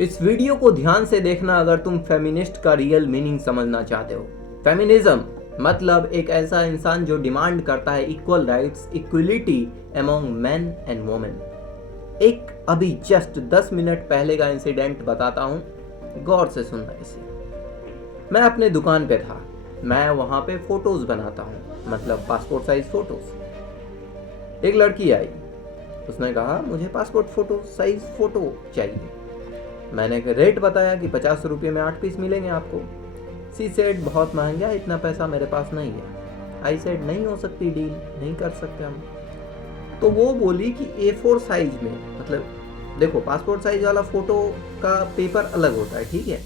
इस वीडियो को ध्यान से देखना अगर तुम फेमिनिस्ट का रियल मीनिंग समझना चाहते हो। फेमिनिज्म मतलब एक ऐसा इंसान जो डिमांड करता है equal rights, equality among man and women. एक अभी जस्ट 10 मिनट पहले का इंसिडेंट बताता हूँ, गौर से सुनना इसे। मैं अपने दुकान पे था, मैं वहाँ पे फोटोज बनाता हूँ, मतलब पासपोर्ट साइज फोटोज। एक लड़की आई, उसने कहा मुझे पासपोर्ट फोटो साइज फोटो चाहिए। मैंने रेट बताया कि 50 रुपये में 8 पीस मिलेंगे आपको। सी सेड बहुत महंगा, इतना पैसा मेरे पास नहीं है। आई सेड नहीं हो सकती डील, नहीं कर सकते हम। तो वो बोली कि A4 साइज में, मतलब देखो पासपोर्ट साइज वाला फोटो का पेपर अलग होता है, ठीक है।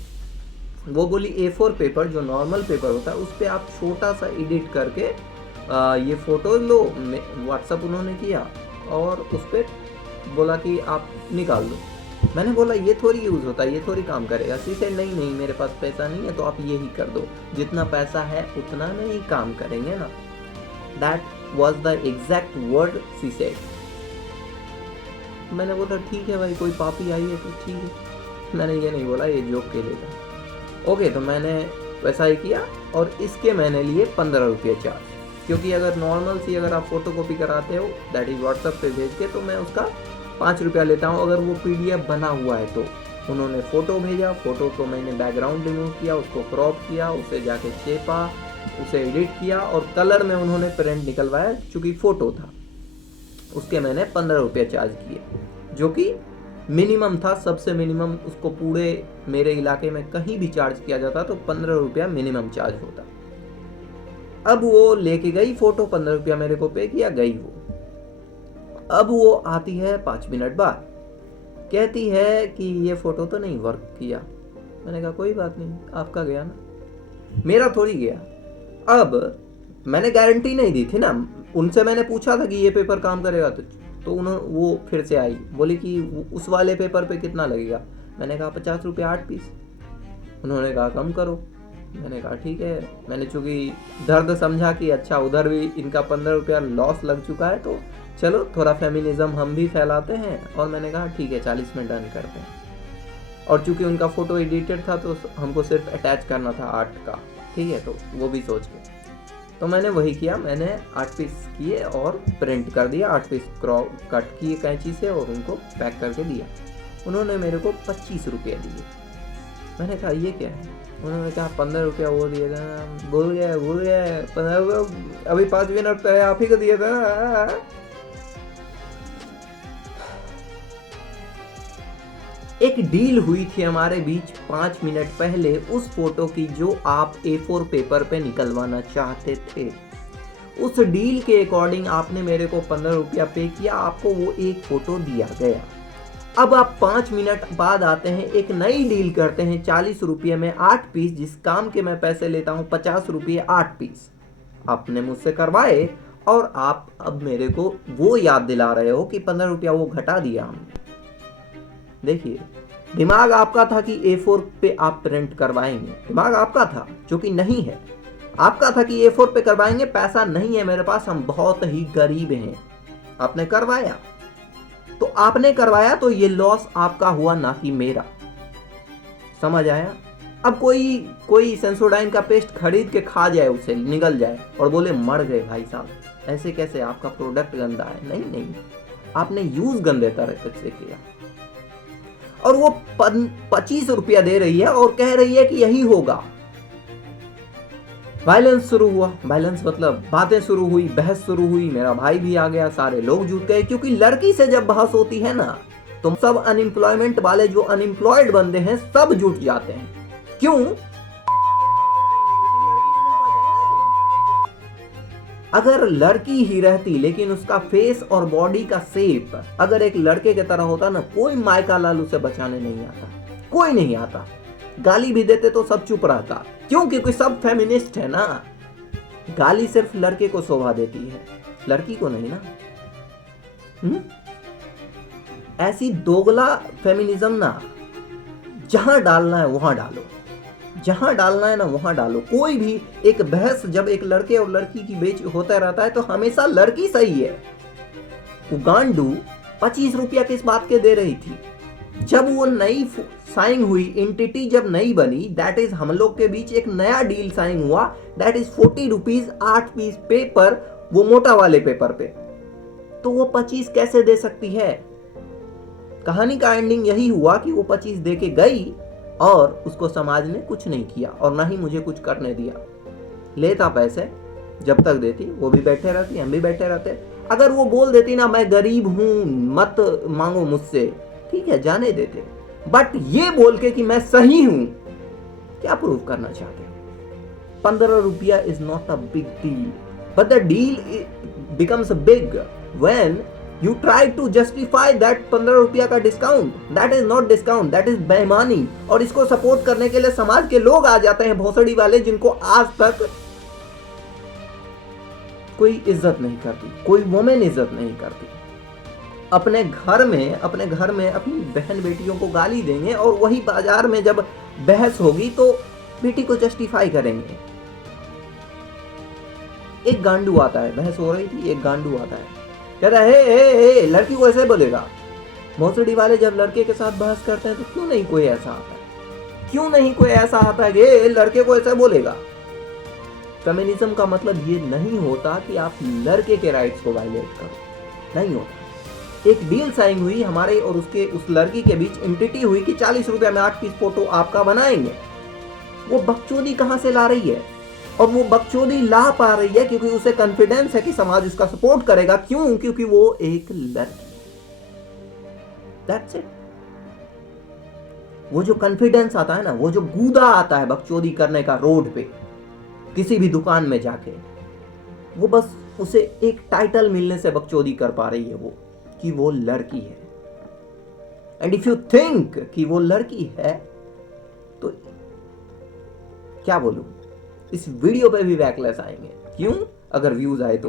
वो बोली A4 पेपर जो नॉर्मल पेपर होता है उस पर आप छोटा सा एडिट करके ये फोटो लो। व्हाट्सअप उन्होंने किया और उस पर बोला कि आप निकाल लो। मैंने बोला ये थोड़ी यूज़ होता है, ये थोड़ी काम करेगा। सी सेड नहीं नहीं मेरे पास पैसा नहीं है, तो आप यही कर दो, जितना पैसा है उतना में ही काम करेंगे ना। That was the exact word she said. मैंने बोला ठीक है भाई, कोई पापी आई है तो ठीक है। मैंने ये नहीं बोला ये जोक के लिए था। ओके, तो मैंने वैसा ही किया और इसके मैंने लिए 15 रुपये चार्ज, क्योंकि अगर नॉर्मल सी अगर आप फोटो कॉपी कराते हो दैट इज व्हाट्सएप पे भेज के, तो मैं उसका 5 रुपया लेता हूँ। अगर वो PDF बना हुआ है तो उन्होंने फ़ोटो भेजा, फ़ोटो को मैंने बैकग्राउंड रिमूव किया, उसको क्रॉप किया, उसे जाके छेपा, उसे एडिट किया और कलर में उन्होंने प्रिंट निकलवाया। चूँकि फ़ोटो था उसके मैंने 15 रुपये चार्ज किए, जो कि मिनिमम था, सबसे मिनिमम। उसको पूरे मेरे इलाके में कहीं भी चार्ज किया जाता तो 15 रुपया मिनिमम चार्ज होता। अब वो लेके गई फ़ोटो, 15 रुपया मेरे को पे किया, गई वो। अब वो आती है 5 मिनट बाद, कहती है कि ये फ़ोटो तो नहीं वर्क किया। मैंने कहा कोई बात नहीं, आपका गया ना, मेरा थोड़ी गया। अब मैंने गारंटी नहीं दी थी ना, उनसे मैंने पूछा था कि ये पेपर काम करेगा तो उन्होंने वो फिर से आई, बोली कि उस वाले पेपर पे कितना लगेगा। मैंने कहा 50 रुपये 8 पीस। उन्होंने कहा कम करो। मैंने कहा ठीक है। मैंने चूँकि दर्द समझा कि अच्छा उधर भी इनका 15 रुपया लॉस लग चुका है, तो चलो थोड़ा फेमिनिज्म हम भी फैलाते हैं। और मैंने कहा ठीक है 40 में डन करते हैं। और चूँकि उनका फ़ोटो एडिटेड था तो हमको सिर्फ अटैच करना था आर्ट का, ठीक है, तो वो भी सोच के तो मैंने वही किया। मैंने 8 पीस किए और प्रिंट कर दिया, 8 पीस कट किए कैंची से और उनको पैक करके दिया। उन्होंने मेरे को 25 रुपये दिए। मैंने कहा ये क्या है? उन्होंने कहा 15 रुपया वो दिए थे ना, भूल गए 15 रुपये अभी 5 मिनट पहले आप ही को दिए थे ना। एक डील हुई थी हमारे बीच 5 मिनट पहले उस फोटो की जो आप A4 पेपर पे निकलवाना चाहते थे। उस डील के अकॉर्डिंग आपने मेरे को 15 रुपया पे किया, आपको वो एक फोटो दिया गया। अब आप 5 मिनट बाद आते हैं, एक नई डील करते हैं 40 रुपये में 8 पीस, जिस काम के मैं पैसे लेता हूँ 50 रुपये 8 पीस आपने मुझसे करवाए। और आप अब मेरे को वो याद दिला रहे हो कि 15 रुपया वो घटा दिया हमने। देखिए, दिमाग आपका था कि A4 पे आप प्रिंट करवाएंगे, दिमाग आपका था, जो कि नहीं है। आपका था कि A4 पे करवाएंगे, पैसा नहीं है मेरे पास, हम बहुत ही गरीब हैं। आपने करवाया, तो आपने करवाया तो ये लॉस आपका हुआ, ना कि मेरा। समझ आया? अब कोई सेंसोडाइन का पेस्ट खरीद के खा जाए, उसे निगल जाए और बोले मर गए भाई साहब, ऐसे कैसे, आपका प्रोडक्ट गंदा है। नहीं नहीं, आपने यूज गंदे तरह से किया। और वो 25 रुपया दे रही है और कह रही है कि यही होगा। वायलेंस शुरू हुआ, वायलेंस मतलब बातें शुरू हुई, बहस शुरू हुई। मेरा भाई भी आ गया, सारे लोग जुट गए, क्योंकि लड़की से जब बहस होती है ना तो सब अनएम्प्लॉयमेंट वाले जो अनएम्प्लॉयड बंदे हैं सब जुट जाते हैं। क्यों? अगर लड़की ही रहती लेकिन उसका फेस और बॉडी का शेप अगर एक लड़के की तरह होता ना, कोई मायका लाल उसे बचाने नहीं आता, कोई नहीं आता। गाली भी देते तो सब चुप रहता। क्यों? क्योंकि सब फेमिनिस्ट है ना। गाली सिर्फ लड़के को शोभा देती है, लड़की को नहीं ना। ऐसी दोगला फेमिनिज्म ना, जहां डालना है वहां डालो, जहां डालना है ना वहां डालो। कोई भी एक बहस जब एक लड़के और लड़की की बीच होता रहता है तो हमेशा लड़की सही है। उगांडू 25 रुपया किस बात के दे रही थी? जब वो नई साइन हुई, एंटिटी जब नई बनी, दैट इज हम लोग के बीच एक नया डील साइन हुआ, that is 40 rupees 8 piece paper, वो मोटा वाले पेपर पे। तो वो 25 कैसे दे सकती है? कहानी का एंडिंग यही हुआ कि वो 25 दे के गई और उसको समाज ने कुछ नहीं किया और ना ही मुझे कुछ करने दिया। लेता पैसे, जब तक देती वो भी बैठे रहती, हम भी बैठे रहते। अगर वो बोल देती ना मैं गरीब हूं मत मांगो मुझसे, ठीक है जाने देते, बट ये बोल के कि मैं सही हूं, क्या प्रूव करना चाहते हो? 15 रुपया is not a big deal, but the deal becomes big when you try to justify that 15 रुपया का discount. that is not discount, that is बेईमानी। और इसको सपोर्ट करने के लिए समाज के लोग आ जाते हैं, भोसड़ी वाले, जिनको आज तक कोई इज्जत नहीं करती, कोई वुमेन इज्जत नहीं करती। अपने घर में अपनी बहन बेटियों को गाली देंगे और वही बाजार में जब बहस होगी तो बेटी को जस्टिफाई करेंगे। एक गांडू आता है, बहस हो रही थी, एक गांडू आता है, कहता है हे लड़की को ऐसे बोलेगा। भोसड़ी वाले जब लड़के के साथ बहस करते हैं तो क्यों नहीं कोई ऐसा आता है, क्यों नहीं कोई ऐसा आता है कि लड़के को ऐसे बोलेगा? फेमिनिज्म का मतलब ये नहीं होता कि आप लड़के के राइट्स को वायलेट करो, नहीं होता। एक डील साइन हुई हमारे और उस लड़की के बीच, एंटिटी हुई कि 40 रुपए में 8 पीस फोटो आपका बनाएंगे। वो बकचोदी कहां से ला रही है? और वो बकचोदी ला पा रही है क्योंकि उसे कॉन्फिडेंस है कि समाज उसका सपोर्ट करेगा। क्यों? क्योंकि वो एक लड़की। That's it. वो जो कॉन्फिडेंस आता है ना, वो जो गूदा आता है बकचोदी करने का रोड पे, किसी भी दुकान में जाके, वो बस उसे एक टाइटल मिलने से बकचोदी कर पा रही है वो, कि वो लड़की है। एंड इफ यू थिंक कि वो लड़की है तो क्या बोलूं, इस वीडियो पे भी बैकलैश आएंगे। क्यों? अगर व्यूज आए तो।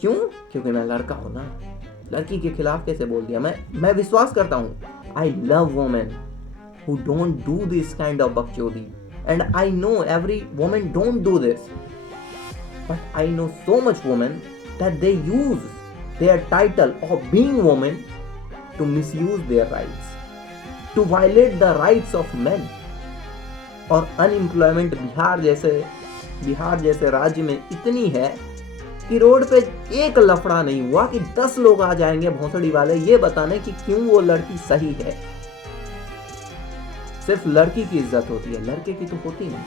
क्यों? क्योंकि मैं लड़का हूं ना। लड़की के खिलाफ कैसे बोल दिया? मैं विश्वास करता हूं, I love women who don't do this kind of बकचोदी, and I know every women don't do this, but I know so much women that they use their title of being women to misuse their rights, to violate the rights of men. और unemployment Bihar जैसे राज्य में इतनी है कि road पे एक लफड़ा नहीं हुआ कि 10 लोग आ जाएंगे भोसड़ी वाले ये बताने कि क्यों वो लड़की सही है। सिर्फ लड़की की इज्जत होती है, लड़के की तो होती नहीं।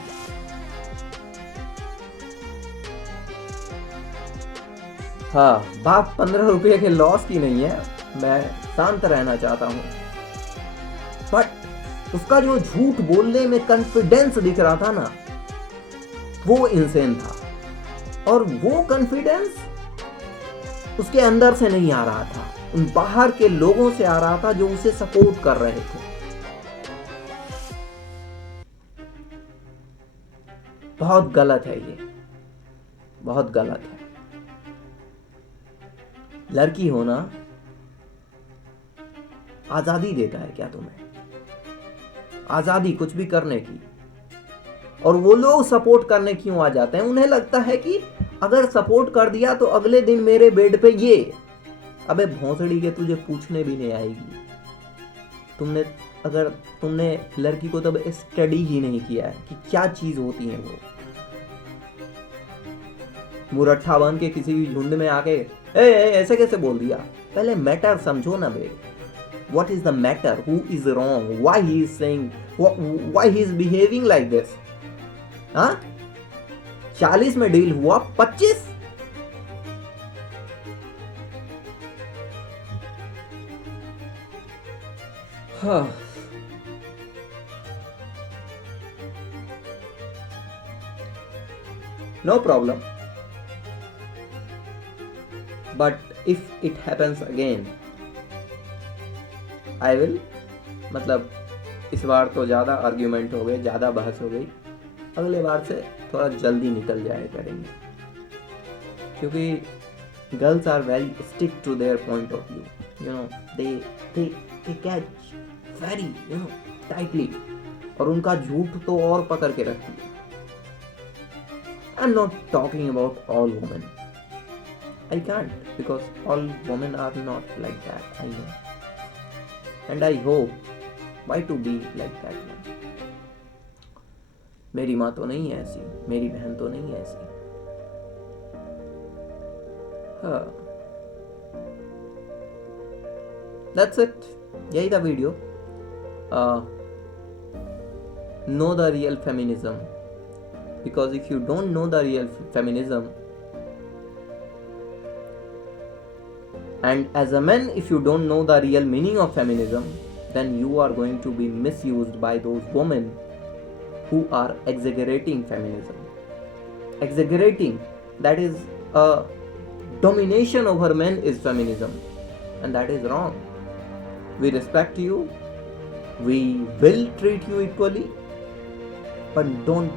हाँ, बात 15 रुपये के लॉस की नहीं है, मैं शांत रहना चाहता हूं, बट उसका जो झूठ बोलने में कॉन्फिडेंस दिख रहा था ना, वो इंसेन था। और वो कॉन्फिडेंस उसके अंदर से नहीं आ रहा था, उन बाहर के लोगों से आ रहा था जो उसे सपोर्ट कर रहे थे। बहुत गलत है ये, बहुत गलत है। लड़की होना आजादी देता है क्या तुम्हें? आजादी कुछ भी करने की। और वो लोग सपोर्ट करने क्यों आ जाते हैं? उन्हें लगता है कि अगर सपोर्ट कर दिया तो अगले दिन मेरे बेड पे ये। अबे भोंसड़ी के, तुझे पूछने भी नहीं आएगी। तुमने लड़की को तब स्टडी ही नहीं किया है कि क्या चीज होती है वो। मुरट्ठा बन के किसी भी झुंड में आके ऐसे कैसे बोल दिया? पहले मैटर समझो ना बे। What is the matter? Who is wrong? Why he is saying? Why he is behaving like this? हाँ? 40 में डील हुआ, 25? हाँ। No problem. But if it happens again, I will, मतलब इस बार तो ज़्यादा आर्ग्यूमेंट हो गए, ज़्यादा बहस हो गई, अगले बार से थोड़ा जल्दी निकल जाए करेंगे, क्योंकि girls are very stick to their point of view, you know, they catch very, you know, tightly, और उनका झूठ तो और पकड़ के रखती है। I am not talking about all women, I can't, because all women are not like that, I know. and I hope why to be like that man. मेरी माँ तो नहीं है ऐसी, मेरी बहन तो नहीं है ऐसी. हाँ, that's it. यही था video. Know the real feminism, because if you don't know the real feminism, and as a man if you don't know the real meaning of feminism, then you are going to be misused by those women who are exaggerating feminism. Exaggerating, that is a domination over men is feminism, and that is wrong. We respect you, we will treat you equally, but don't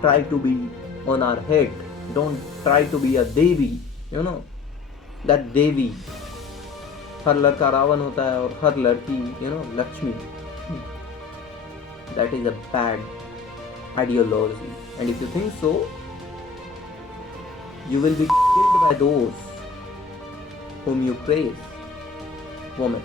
try to be on our head. Don't try to be a devi, you know, that devi. हर लड़का रावण होता है और हर लड़की Lakshmi. That is a bad ideology, and if you think so, you will be killed by those whom you praise, women.